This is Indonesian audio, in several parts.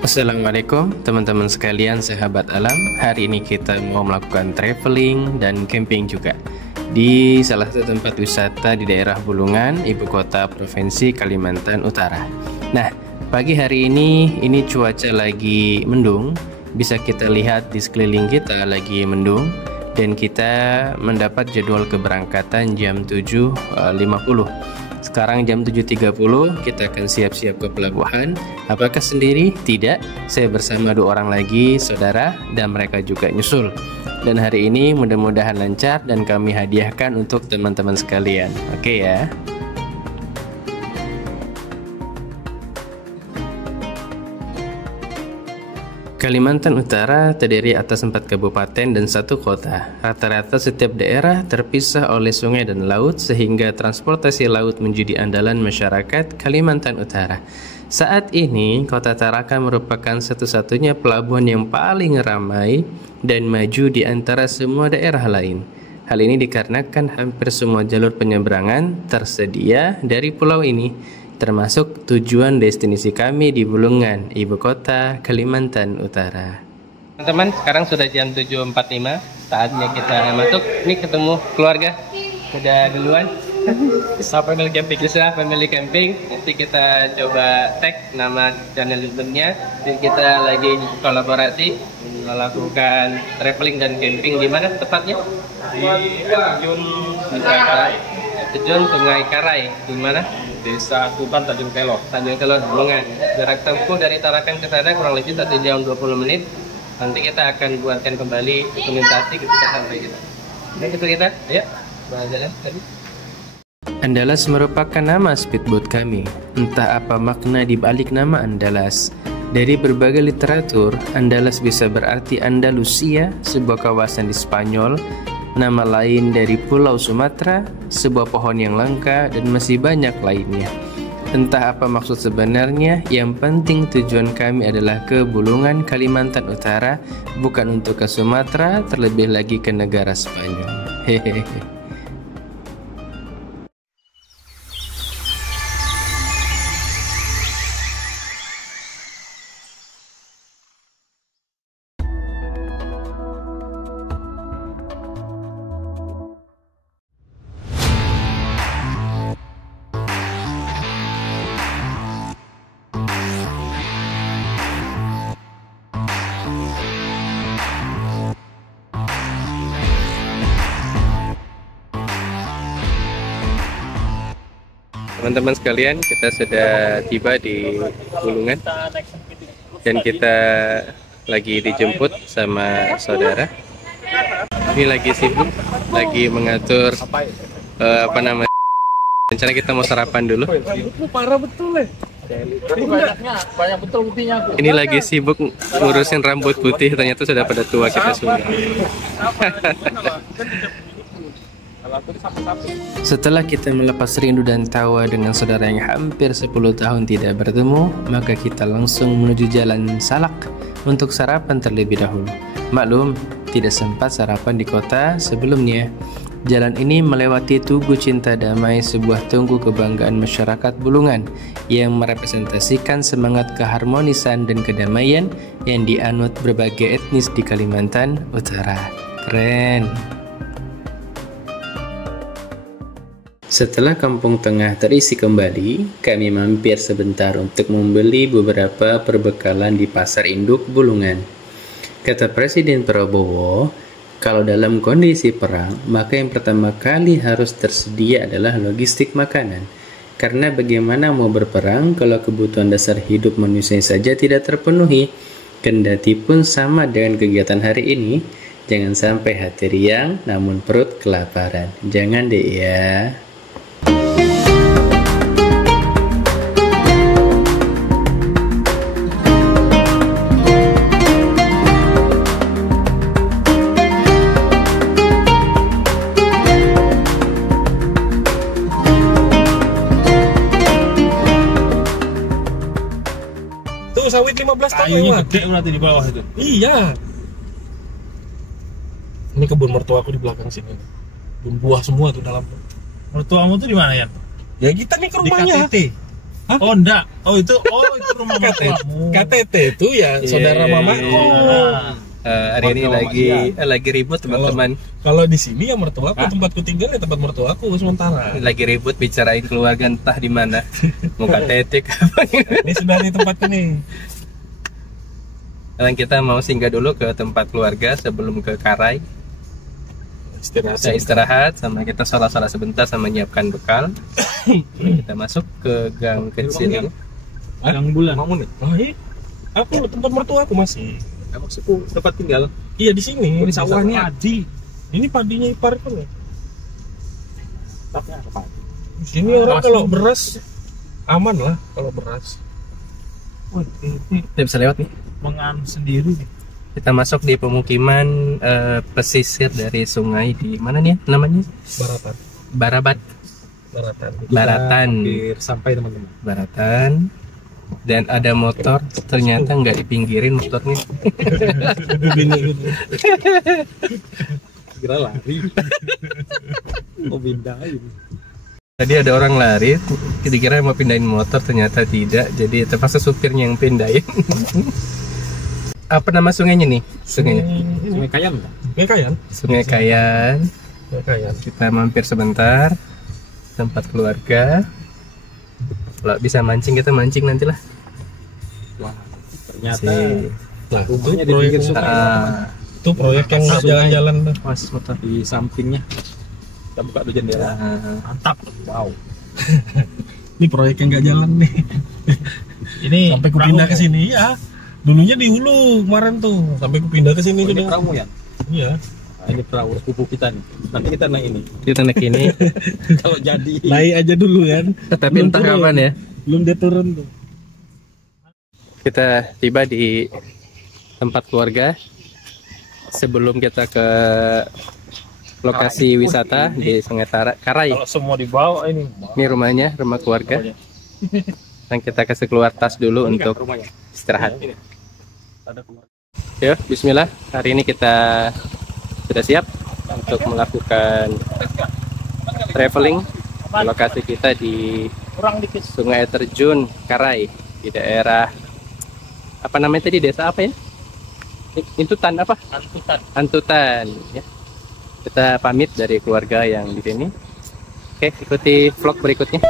Assalamualaikum teman-teman sekalian, sahabat alam. Hari ini kita mau melakukan traveling dan camping juga di salah satu tempat wisata di daerah Bulungan, ibu kota provinsi Kalimantan Utara. Nah, pagi hari ini cuaca lagi mendung. Bisa kita lihat di sekeliling kita lagi mendung. Dan kita mendapat jadwal keberangkatan jam 7.50. Sekarang jam 7.30 kita akan siap-siap ke pelabuhan. Apakah sendiri? Tidak, saya bersama 2 orang lagi saudara dan mereka juga nyusul. Dan hari ini mudah-mudahan lancar dan kami hadiahkan untuk teman-teman sekalian. Oke ya. Kalimantan Utara terdiri atas 4 kabupaten dan 1 kota. Rata-rata setiap daerah terpisah oleh sungai dan laut sehingga transportasi laut menjadi andalan masyarakat Kalimantan Utara. Saat ini, Kota Tarakan merupakan satu-satunya pelabuhan yang paling ramai dan maju di antara semua daerah lain. Hal ini dikarenakan hampir semua jalur penyeberangan tersedia dari pulau ini, termasuk tujuan destinasi kami di Bulungan, ibu kota Kalimantan Utara. Teman-teman, sekarang sudah jam 7.45, saatnya kita masuk. Ini ketemu keluarga, udah duluan. Family camping. Bisa family camping. Nanti kita coba tag nama channel YouTube-nya. Dan kita lagi kolaborasi melakukan traveling dan camping di mana tepatnya? Di Terjun Sungai Karai. Di mana? Desa Tuban, Tanjung Kelor. Tanjung Kelor, Bulungan. Jarak tempuh dari Tarakan ke sana kurang lebih 1 jam 20 menit. Nanti kita akan buatkan kembali dokumentasi ketika sampai kita. Oke, itu kita. Ayo, jalan tadi. Andalas merupakan nama speedboat kami. Entah apa makna di balik nama Andalas. Dari berbagai literatur, Andalas bisa berarti Andalusia, sebuah kawasan di Spanyol, nama lain dari Pulau Sumatera, sebuah pohon yang langka, dan masih banyak lainnya. Entah apa maksud sebenarnya, yang penting tujuan kami adalah ke Bulungan, Kalimantan Utara, bukan untuk ke Sumatera, terlebih lagi ke negara Spanyol. Hehehe. Teman-teman sekalian, kita sudah tiba di Bulungan dan kita lagi dijemput sama saudara. Ini lagi sibuk, lagi mengatur rencana kita mau sarapan dulu. Parah betul banyak betul putihnya. Ini lagi sibuk ngurusin rambut putih, ternyata sudah pada tua kita semua. Setelah kita melepas rindu dan tawa dengan saudara yang hampir 10 tahun tidak bertemu, maka kita langsung menuju Jalan Salak untuk sarapan terlebih dahulu. Maklum, tidak sempat sarapan di kota sebelumnya. Jalan ini melewati Tugu Cinta Damai, sebuah tunggu kebanggaan masyarakat Bulungan yang merepresentasikan semangat keharmonisan dan kedamaian yang dianut berbagai etnis di Kalimantan Utara. Keren! Setelah Kampung Tengah terisi kembali, kami mampir sebentar untuk membeli beberapa perbekalan di Pasar Induk Bulungan. Kata Presiden Prabowo, kalau dalam kondisi perang, maka yang pertama kali harus tersedia adalah logistik makanan. Karena bagaimana mau berperang kalau kebutuhan dasar hidup manusia saja tidak terpenuhi? Kendati pun sama dengan kegiatan hari ini, jangan sampai hati riang namun perut kelaparan. Jangan deh ya. Sawit 15 tahun kayunya gede berarti di bawah itu. Iya. Ini kebun mertua aku di belakang sini. Kebun buah semua tuh dalam. Mertuamu tuh di mana ya? Ya kita nih ke rumahnya. Di KTT. Oh enggak. Oh itu rumah bapakmu. KTT itu ya saudara mamaku. Hari ini lagi ribut teman-teman. Kalau di sini ya mertuaku, tempatku tinggal ya tempat mertuaku sementara. Lagi ribut bicarain keluarga entah di mana. Mau KTT kapan? Ini sudah di tempatku nih. Sekarang kita mau singgah dulu ke tempat keluarga sebelum ke Karai. Kita istirahat sama kita sholat-sholat sebentar sama nyiapkan bekal. Kita masuk ke gang kecil. Gang bulan. Oh iya. Aku tempat mertuaku masih. Maksudku tempat tinggal. Iya di sini. Ini sawahnya padi. Ini padinya ipar kan ya. Tapi apa padi? Di sini orang kalau beras aman lah kalau beras. Wih, ini Kita bisa lewat nih. mengan sendiri nih. Kita masuk di pemukiman pesisir dari sungai di mana nih namanya? Baratan. Baratan. Hampir sampai teman-teman. Baratan. Dan ada motor, ternyata nggak dipinggirin motornya. Kira lari. Oh pindahin. Tadi ada orang lari, kira-kira mau pindahin motor, ternyata tidak. Jadi terpaksa supirnya yang pindahin. Apa nama sungainya nih? Sungainya? Sungai Kayan enggak? Sungai Kayan. Kita mampir sebentar. Tempat keluarga. Kalau bisa mancing kita mancing nantilah. Wah, ternyata Nah, itu rumahnya di proyek pinggir sungai. itu proyek yang nggak jalan-jalan tuh. Mas motor. Di sampingnya. Kita buka dulu jendela. Mantap. Wow. Ini proyek yang nggak jalan nih. Ini Sampai ku pindah ke sini ya. Dulunya di hulu kemarin tuh. Sampai ku pindah ke sini Ini sudah. perahu ya? Iya. Nah, ini perahu sepupu kita nih. Nanti kita naik ini. Kita naik ini. Kalau jadi. Naik aja dulu kan. Tapi entah turun. kapan ya. Belum dia turun tuh. Kita tiba di tempat keluarga. Sebelum kita ke lokasi wisata di Sungai Karai. Kalau semua dibawa ini. Ini rumahnya, rumah keluarga. Dan kita kasih keluar tas dulu untuk rumahnya. istirahat. Ada keluar. Ya, bismillah. Hari ini kita sudah siap untuk melakukan traveling. Lokasi kita di Kurang dikit. Sungai Terjun Karai di daerah apa namanya tadi, desa apa ya? Intutan apa? Antutan. Ya. Kita pamit dari keluarga yang di sini. Oke, ikuti vlog berikutnya.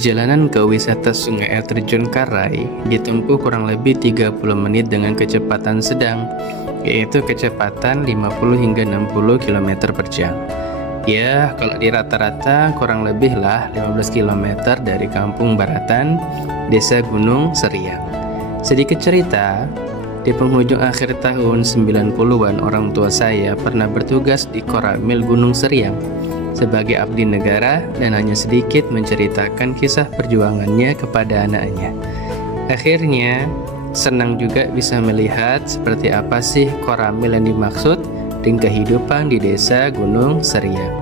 Perjalanan ke wisata Sungai Air Terjun Karai ditempuh kurang lebih 30 menit dengan kecepatan sedang, yaitu kecepatan 50 hingga 60 km per jam. Ya, kalau di rata-rata kurang lebih lah 15 km dari Kampung Baratan, Desa Gunung Seriang. Sedikit cerita, di penghujung akhir tahun 90-an orang tua saya pernah bertugas di Koramil Gunung Seriang sebagai abdi negara dan hanya sedikit menceritakan kisah perjuangannya kepada anaknya. Akhirnya senang juga bisa melihat seperti apa sih Koramil yang dimaksud dengan kehidupan di desa Gunung Seriang.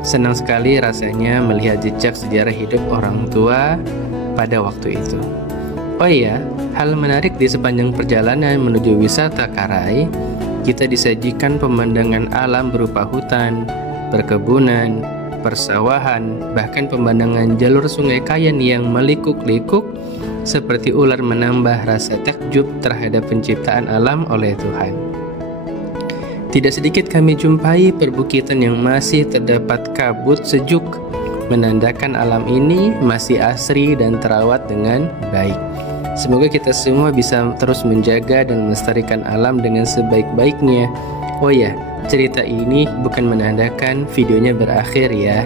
Senang sekali rasanya melihat jejak sejarah hidup orang tua pada waktu itu. Oh iya, hal menarik di sepanjang perjalanan menuju wisata Karai, kita disajikan pemandangan alam berupa hutan, perkebunan, persawahan, bahkan pemandangan jalur Sungai Kayan yang melikuk-likuk seperti ular, menambah rasa takjub terhadap penciptaan alam oleh Tuhan. Tidak sedikit kami jumpai perbukitan yang masih terdapat kabut sejuk, menandakan alam ini masih asri dan terawat dengan baik. Semoga kita semua bisa terus menjaga dan melestarikan alam dengan sebaik-baiknya. Oh ya, cerita ini bukan menandakan videonya berakhir ya.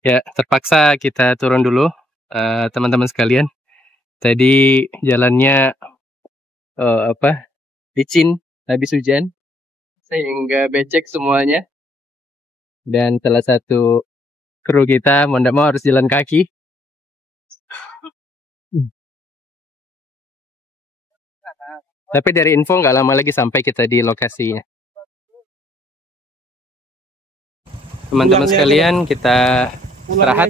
Ya, terpaksa kita turun dulu, teman-teman sekalian. Tadi jalannya licin habis hujan sehingga becek semuanya. Dan salah satu kru kita mau nggak mau harus jalan kaki. Tapi dari info nggak lama lagi sampai kita di lokasinya. Teman-teman sekalian, kita istirahat.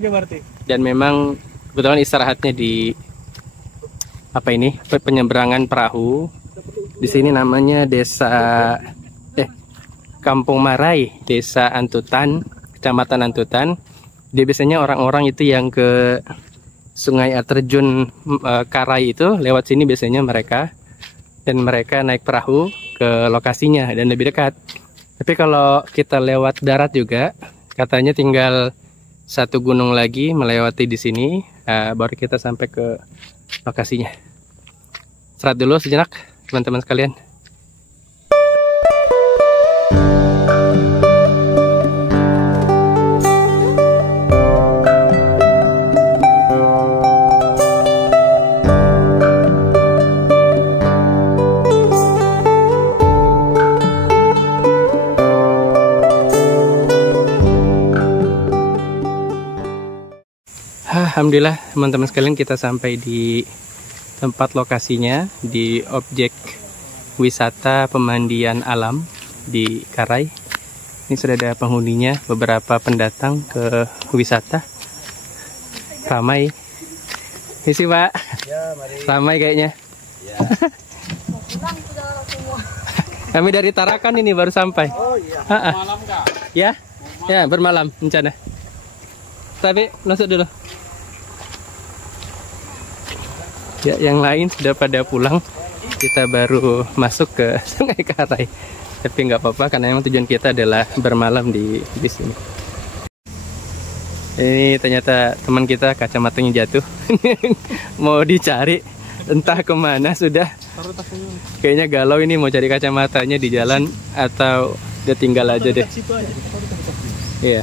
Dan memang kebetulan istirahatnya di penyeberangan perahu. Di sini namanya Kampung Marai, Desa Antutan, Kecamatan Antutan. Dia biasanya orang-orang itu yang ke Sungai Air Terjun Karai itu lewat sini biasanya mereka. Dan mereka naik perahu ke lokasinya dan lebih dekat. Tapi kalau kita lewat darat juga, katanya tinggal satu gunung lagi melewati di sini, baru kita sampai ke lokasinya. Istirahat dulu sejenak, teman-teman sekalian. Alhamdulillah teman-teman sekalian, kita sampai di tempat lokasinya, di objek wisata pemandian alam di Karai. Ini sudah ada penghuninya, beberapa pendatang ke wisata. Ramai. Ini sih Pak. Ya, mari. Ramai kayaknya. Ya. Kami dari Tarakan ini baru sampai. Oh iya. Malam kah? Ya, ya bermalam rencana. Tapi masuk dulu. Ya, yang lain sudah pada pulang. Kita baru masuk ke Sungai Karai. Tapi nggak apa-apa karena memang tujuan kita adalah bermalam di sini. Ini ternyata teman kita kacamatanya jatuh. Mau dicari entah kemana sudah. Kayaknya galau ini mau cari kacamatanya di jalan atau dia tinggal aja deh. Iya.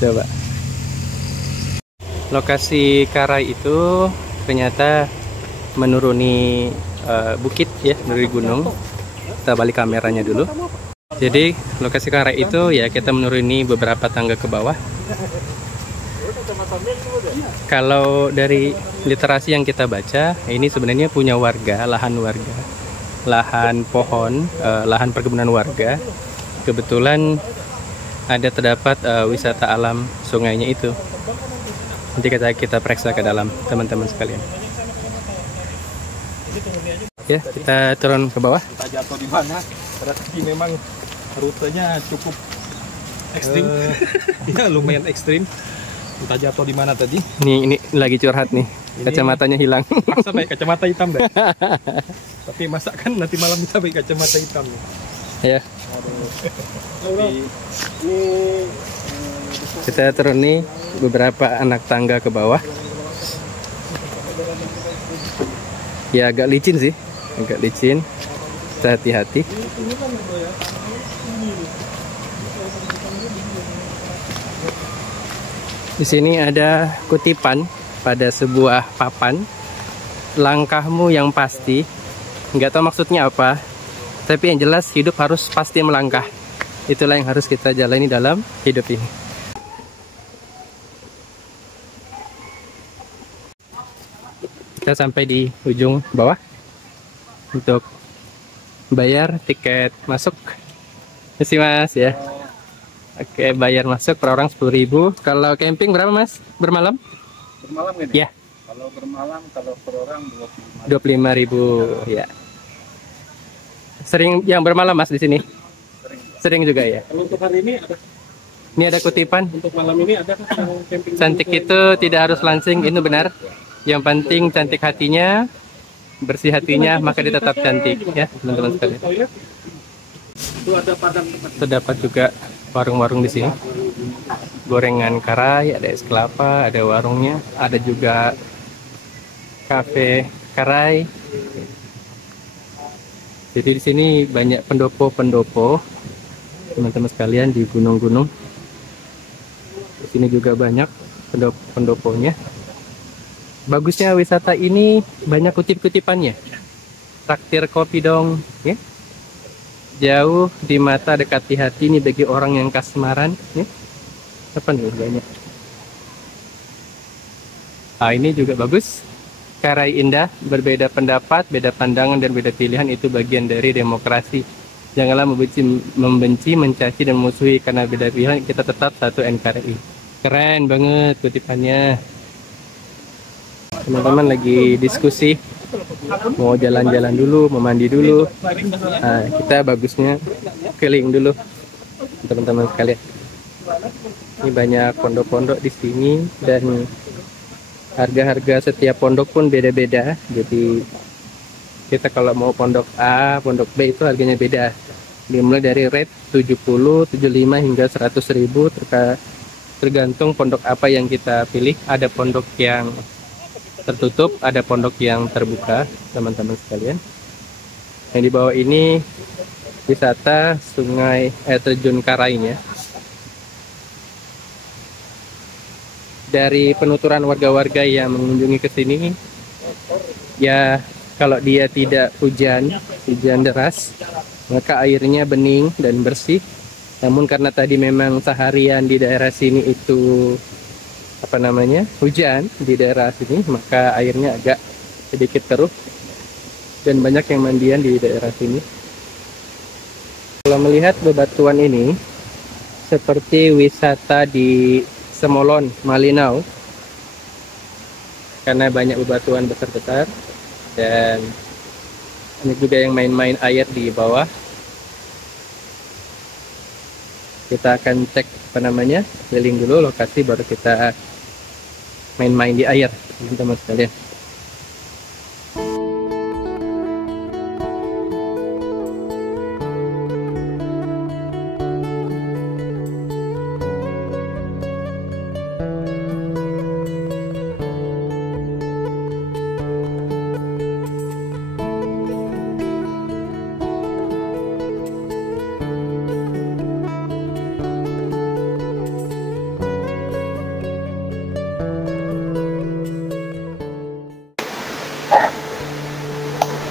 Coba. Lokasi Karai itu ternyata menuruni bukit ya, dari gunung. Kita balik kameranya dulu. Jadi lokasi Karai itu ya kita menuruni beberapa tangga ke bawah. Kalau dari literasi yang kita baca, ini sebenarnya punya warga, lahan pohon, lahan perkebunan warga. Kebetulan ada terdapat wisata alam sungainya itu. Nanti kita periksa ke dalam, teman-teman sekalian. Ya, kita turun ke bawah. Kita jatuh di mana? Berarti memang rutenya cukup ekstrim. Ya, lumayan ekstrim. Kita jatuh di mana tadi? Ini lagi curhat nih. Kacamatanya hilang. Masa pakai kacamata hitam deh. Tapi masa kan nanti malam kita pakai kacamata hitam. Ya. Kita turun nih beberapa anak tangga ke bawah. Ya agak licin sih, agak licin. Kita hati-hati. Di sini ada kutipan pada sebuah papan. Langkahmu yang pasti. Nggak tahu maksudnya apa. Tapi yang jelas hidup harus pasti melangkah. Itulah yang harus kita jalani dalam hidup ini. Kita sampai di ujung bawah untuk bayar tiket masuk. Terima kasih Mas ya. Oke, bayar masuk per orang 10.000. Kalau camping berapa Mas? Bermalam? Bermalam ini? Ya. Kalau bermalam, kalau per orang 25.000 ya. Sering yang bermalam Mas di sini? Sering juga ya. Kalau untuk hari ini ada? Ini ada kutipan. Untuk malam ini ada yang camping? Cantik itu tidak harus langsing, itu benar. Yang penting cantik hatinya, bersih hatinya, maka dia tetap cantik ya teman-teman sekalian. Itu ada padang tempat. Terdapat juga warung-warung di sini. Gorengan karai, ada es kelapa, ada warungnya, ada juga kafe karai. Jadi di sini banyak pendopo-pendopo, teman-teman sekalian, di gunung-gunung. Di sini juga banyak pendopo-pendoponya. Bagusnya wisata ini banyak kutip-kutipannya. Traktir kopi dong, ya. Jauh di mata, dekat di hati, ini bagi orang yang kasmaran, ya. Apa nih banyak? Ini juga bagus. Karai indah, berbeda pendapat, beda pandangan, dan beda pilihan itu bagian dari demokrasi. Janganlah membenci, mencaci, dan memusuhi karena beda pilihan. Kita tetap satu NKRI. Keren banget kutipannya. Teman-teman lagi diskusi, mau jalan-jalan dulu, mau mandi dulu. Kita bagusnya keliling dulu, teman-teman sekalian. Ini banyak pondok-pondok di sini, dan harga-harga setiap pondok pun beda-beda. Jadi kita kalau mau pondok A, pondok B itu harganya beda. Dimulai dari rate 70, 75 hingga 100.000 tergantung pondok apa yang kita pilih. Ada pondok yang tertutup, ada pondok yang terbuka, teman-teman sekalian. Yang di bawah ini wisata sungai terjun Karainya. Dari penuturan warga-warga yang mengunjungi ke sini, ya kalau dia tidak hujan deras, maka airnya bening dan bersih. Namun karena tadi memang seharian di daerah sini itu hujan di daerah sini, maka airnya agak sedikit keruh dan banyak yang mandian di daerah sini. Kalau melihat bebatuan ini seperti wisata di Semolon, Malinau, karena banyak bebatuan besar-besar dan banyak juga yang main-main air di bawah. Kita akan cek keliling dulu lokasi, baru kita main-main di air, teman-teman sekalian.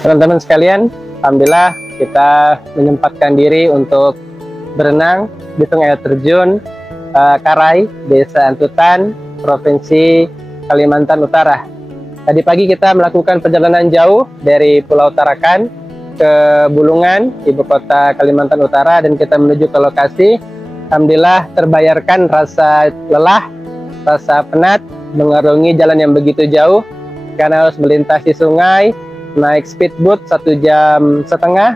Teman-teman sekalian, alhamdulillah kita menyempatkan diri untuk berenang di sungai terjun Karai, Desa Antutan, Provinsi Kalimantan Utara. Tadi pagi kita melakukan perjalanan jauh dari Pulau Tarakan ke Bulungan, ibu kota Kalimantan Utara, dan kita menuju ke lokasi. Alhamdulillah terbayarkan rasa lelah, rasa penat mengarungi jalan yang begitu jauh karena harus melintasi sungai, naik speedboat 1,5 jam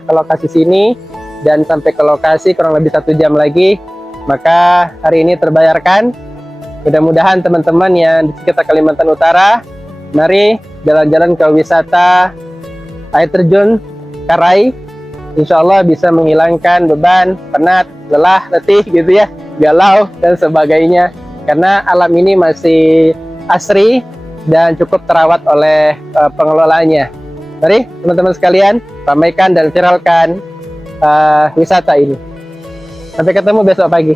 ke lokasi sini, dan sampai ke lokasi kurang lebih 1 jam lagi. Maka hari ini terbayarkan. Mudah-mudahan teman-teman yang di sekitar Kalimantan Utara, mari jalan-jalan ke wisata air terjun Karai. Insya Allah bisa menghilangkan beban, penat, lelah, letih gitu ya, galau dan sebagainya. Karena alam ini masih asri dan cukup terawat oleh pengelolanya. Mari teman-teman sekalian, ramaikan dan viralkan wisata ini. Sampai ketemu besok pagi.